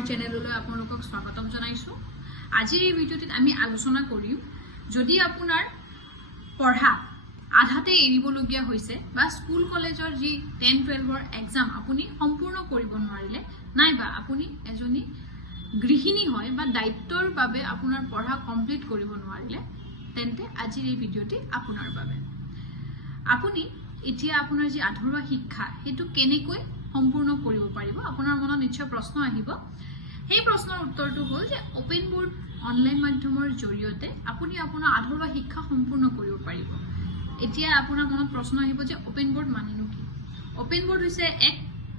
আমাৰ চেনেললৈ আপোনালোকক স্বাগতম জনাইছো। আজিৰ এই ভিডিঅ'টিত আমি আলোচনা কৰিম যদি আপোনাৰ পঢ়া আধাতে এৰিবলগীয়া হৈছে বা স্কুল কলেজৰ যি 10-12ৰ এক্সাম আপুনি সম্পূৰ্ণ কৰিব নোৱাৰিলে নাইবা আপুনি এজনী গৃহিণী হয় বা দায়িত্বৰ বাবে আপোনাৰ পঢ়া কমপ্লিট কৰিব নোৱাৰিলে তেন্তে আজিৰ এই ভিডিঅ'টি আপোনাৰ বাবে। আপুনি এতিয়া আপোনাৰ যি আধৰুৱা শিক্ষা হেতু কেনেকৈ সম্পূৰ্ণ কৰিব পাৰিব আপোনাৰ মনত নিশ্চয় প্ৰশ্ন আহিব। সেই প্ৰশ্নৰ উত্তৰটো হ'ল যে ওপেন বোৰ্ড অনলাইন মাধ্যমৰ জৰিয়তে আপুনি আপোনাৰ আধৰুৱা শিক্ষা সম্পূৰ্ণ কৰিব পাৰিব। এতিয়া আপোনাৰ মনত প্ৰশ্ন আহিব যে ওপেন বোৰ্ড মানেনো কি? ওপেন বোৰ্ড হৈছে এক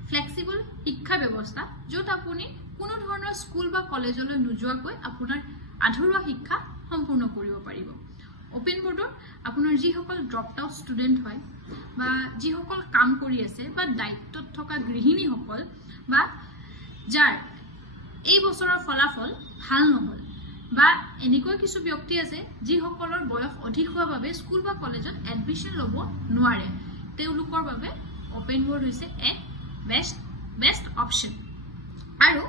ফ্লেক্সিবল শিক্ষা ব্যৱস্থা য'ত আপুনি কোনো ধৰণৰ স্কুল বা কলেজলৈ নোযোৱাকৈ আপোনাৰ আধৰুৱা শিক্ষা সম্পূৰ্ণ কৰিব পাৰিব। ওপেন বোৰ্ডত আপোনাৰ যিসকল ড্ৰপড আউট ষ্টুডেণ্ট হয় বা যিসকল কাম কৰি আছে বা দায়িত্বত থকা গৃহিণীসকল বা যাৰ এই বছৰৰ ফলাফল ভাল নহ'ল বা এনেকুৱা কিছু ব্যক্তি আছে যিসকলৰ বয়স অধিক হোৱাৰ বাবে স্কুল বা কলেজত এডমিশ্যন ল'ব নোৱাৰে, তেওঁলোকৰ বাবে ওপেন বোৰ্ড হৈছে এক বেষ্ট অপশ্যন। আৰু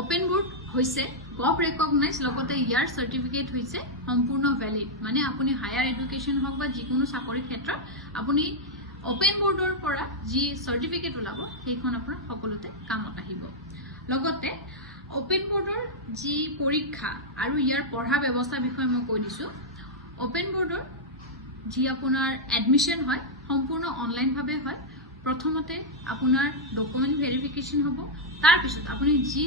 ওপেন বোৰ্ড হৈছে গভ ৰেকগনাইজ, লগতে ইয়াৰ চাৰ্টিফিকেট হৈছে সম্পূৰ্ণ ভেলিড। মানে আপুনি হায়াৰ এডুকেশ্যন হওক বা যিকোনো চাকৰিৰ ক্ষেত্ৰত আপুনি ওপেন বোৰ্ডৰ পৰা যি চাৰ্টিফিকেট ওলাব সেইখন আপোনাৰ সকলোতে কামত আহিব। লগতে ওপেন বোৰ্ডৰ যি পৰীক্ষা আৰু ইয়াৰ পঢ়া ব্যৱস্থাৰ বিষয়ে মই কৈ দিছোঁ। ওপেন বোৰ্ডৰ যি আপোনাৰ এডমিশ্যন হয় সম্পূৰ্ণ অনলাইনভাৱে হয়। প্ৰথমতে আপোনাৰ ডকুমেণ্ট ভেৰিফিকেশ্যন হ'ব, তাৰপিছত আপুনি যি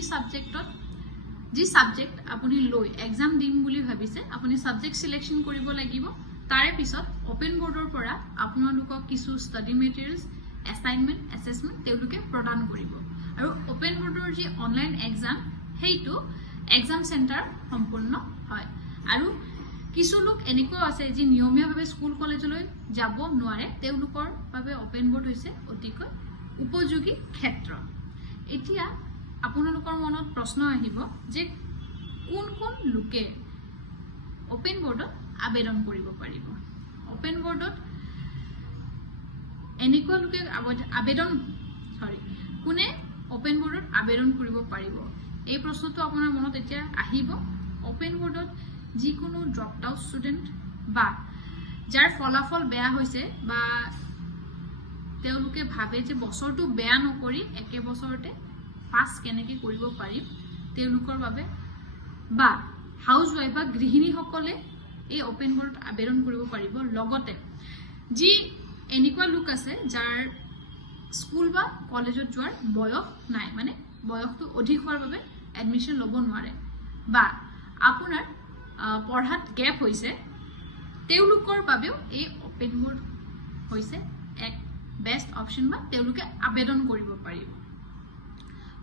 ছাবজেক্ট আপুনি লৈ এক্সাম দিম বুলি ভাবিছে আপুনি ছাবজেক্ট চিলেকশ্যন কৰিব লাগিব। তাৰে পিছত ওপেন বোৰ্ডৰ পৰা আপোনালোকক কিছু ষ্টাডি মেটেৰিয়েলছ, এছাইনমেণ্ট, এছেছমেণ্ট তেওঁলোকে প্ৰদান কৰিব। আৰু ওপেন বোৰ্ডৰ যি অনলাইন এক্সাম সেইটো এক্সাম চেণ্টাৰ সম্পূৰ্ণ হয়। আৰু কিছু লোক এনেকুৱাও আছে যি নিয়মীয়াভাৱে স্কুল কলেজলৈ যাব নোৱাৰে, তেওঁলোকৰ বাবে ওপেন বোৰ্ড হৈছে অতিকৈ উপযোগী ক্ষেত্ৰ। এতিয়া আপোনালোকৰ মনত প্ৰশ্ন আহিব যে কোন কোন লোকে ওপেন বোৰ্ডত আবেদন কৰিব পাৰিব। ওপেন বোৰ্ডত এনেকুৱা লোকে কোনে ওপেন বোৰ্ডত আবেদন কৰিব পাৰিব? এই প্ৰশ্নটো আপোনাৰ মনত এতিয়া আহিব। ওপেন বোৰ্ডত যিকোনো ড্ৰপড আউট ষ্টুডেণ্ট বা যাৰ ফলাফল বেয়া হৈছে বা তেওঁলোকে ভাবে যে বছৰটো বেয়া নকৰি একে বছৰতে পাছ কেনেকৈ কৰিব পাৰিম তেওঁলোকৰ বাবে, বা হাউচ ৱাইফ বা গৃহিণীসকলে এই ওপেন বোৰ্ডত আবেদন কৰিব পাৰিব। লগতে যি এনেকুৱা লোক আছে যাৰ স্কুল বা কলেজত যোৱাৰ বয়স নাই, মানে বয়সটো অধিক হোৱাৰ বাবে এডমিশ্যন ল'ব নোৱাৰে বা আপোনাৰ পঢ়াত গেপ হৈছে, তেওঁলোকৰ বাবেও এই ওপেন বোৰ্ড হৈছে এক বেষ্ট অপশ্যন বা তেওঁলোকে আবেদন কৰিব পাৰিব।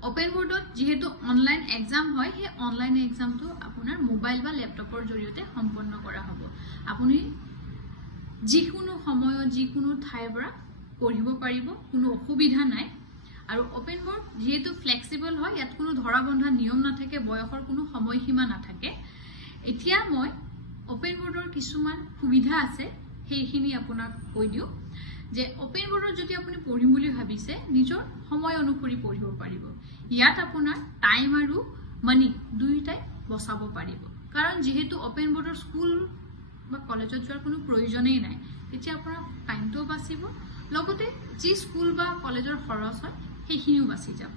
ওপেন বোৰ্ডত যিহেতু অনলাইন এক্সাম হয়, সেই অনলাইন এক্সামটো আপোনাৰ মোবাইল বা লেপটপৰ জৰিয়তে সম্পন্ন কৰা হ'ব। আপুনি যিকোনো সময়ত যিকোনো ঠাইৰ পৰা পঢ়িব পাৰিব, কোনো অসুবিধা নাই। আৰু ওপেন বোৰ্ড যিহেতু ফ্লেক্সিবল হয়, ইয়াত কোনো ধৰা বন্ধা নিয়ম নাথাকে, বয়সৰ কোনো সময়সীমা নাথাকে। এতিয়া মই ওপেন বোৰ্ডৰ কিছুমান সুবিধা আছে সেইখিনি আপোনাক কৈ দিওঁ যে ওপেন বোৰ্ডত যদি আপুনি পঢ়িম বুলি ভাবিছে নিজৰ সময় অনুসৰি পঢ়িব পাৰিব। ইয়াত আপোনাৰ টাইম আৰু মানি দুয়োটাই বচাব পাৰিব, কাৰণ যিহেতু ওপেন বোৰ্ডৰ স্কুল বা কলেজত যোৱাৰ কোনো প্ৰয়োজনেই নাই, তেতিয়া আপোনাৰ টাইমটোও বাচিব, লগতে যি স্কুল বা কলেজৰ খৰচ হয় সেইখিনিও বাচি যাব।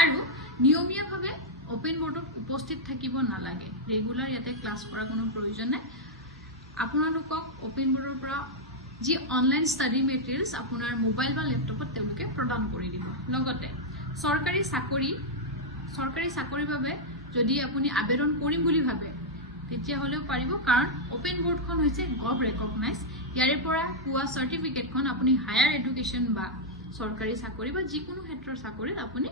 আৰু নিয়মীয়াভাৱে ওপেন বোৰ্ডত উপস্থিত থাকিব নালাগে, ৰেগুলাৰ ইয়াতে ক্লাছ কৰাৰ কোনো প্ৰয়োজন নাই। আপোনালোকক ওপেন বোৰ্ডৰ পৰা যি অনলাইন ষ্টাডি মেটেৰিয়েলছ আপোনাৰ মোবাইল বা লেপটপত তেওঁলোকে প্ৰদান কৰি দিব। লগতে চৰকাৰী চাকৰিৰ বাবে যদি আপুনি আবেদন কৰিম বুলি ভাবে তেতিয়াহ'লেও পাৰিব, কাৰণ ওপেন বোৰ্ডখন হৈছে গভ ৰেকগনাইজ। ইয়াৰে পৰা পোৱা চাৰ্টিফিকেটখন আপুনি হায়াৰ এডুকেশ্যন বা চৰকাৰী চাকৰি বা যিকোনো ক্ষেত্ৰৰ চাকৰিত আপুনি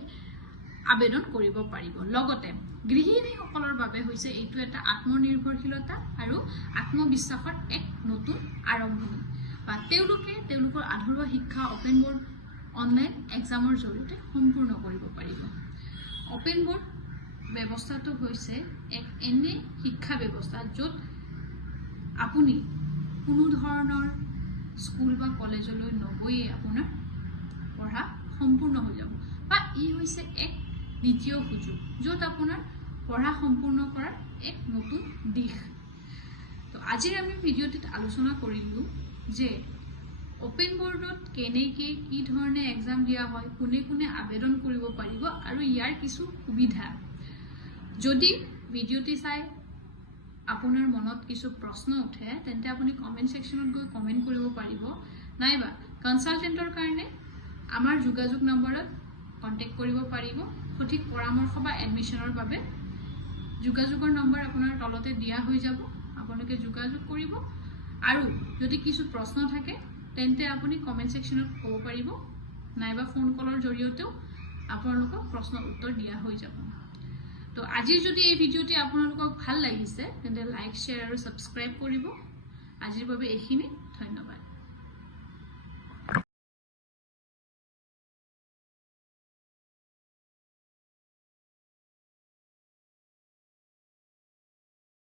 আবেদন কৰিব পাৰিব। লগতে গৃহিণীসকলৰ বাবে হৈছে এইটো এটা আত্মনিৰ্ভৰশীলতা আৰু আত্মবিশ্বাসৰ এক নতুন আৰম্ভণি, বা তেওঁলোকে তেওঁলোকৰ আধৰুৱা শিক্ষা ওপেন বোৰ্ড অনলাইন এক্সামৰ জৰিয়তে সম্পূৰ্ণ কৰিব পাৰিব। ওপেন বোৰ্ড ব্যৱস্থাটো হৈছে এক এনে শিক্ষা ব্যৱস্থা য'ত আপুনি কোনো ধৰণৰ স্কুল বা কলেজলৈ নগৈয়ে আপোনাৰ পঢ়া সম্পূৰ্ণ হৈ যাব, বা ই হৈছে এক দ্বিতীয় সুযোগ য'ত আপোনাৰ পঢ়া সম্পূৰ্ণ কৰাৰ এক নতুন দিশ তো আজিৰ আমি ভিডিঅ'টিত আলোচনা কৰিলোঁ যে ওপেন বোৰ্ডত কেনেকৈ কি ধৰণে এক্সাম দিয়া হয় কোনে কোনে আবেদন কৰিব পাৰিব আৰু ইয়াৰ কিছু সুবিধা যদি ভিডিঅ'টি চাই আপোনাৰ মনত কিছু প্ৰশ্ন উঠে তেন্তে আপুনি কমেন্ট সেকশনত গৈ কমেন্ট কৰিব পাৰিব নাইবা কনসালটেন্টৰ কাৰণে আমাৰ যোগাযোগ নম্বৰত কন্টেক্ট কৰিব পাৰিব সঠিক পৰামৰ্শ বা এডমিশনৰ বাবে যোগাযোগৰ নম্বৰ আপোনাৰ তলতে দিয়া হৈ যাব আপোনালোকে যোগাযোগ কৰিব আৰু যদি কিছু প্ৰশ্ন থাকে তেন্তে আপুনি কমেন্ট সেকশনত ক'ব পাৰিব নাইবা ফোন কলৰ জৰিয়তেও আপোনালোকক প্ৰশ্নৰ উত্তৰ দিয়া হৈ যাব তো আজি যদি এই ভিডিঅ'টি আপোনালোকক ভাল লাগিছে তেন্তে লাইক শ্বেয়াৰ আৰু সাবস্ক্ৰাইব কৰিব আজিৰ বাবে এইখিনি ধন্যবাদ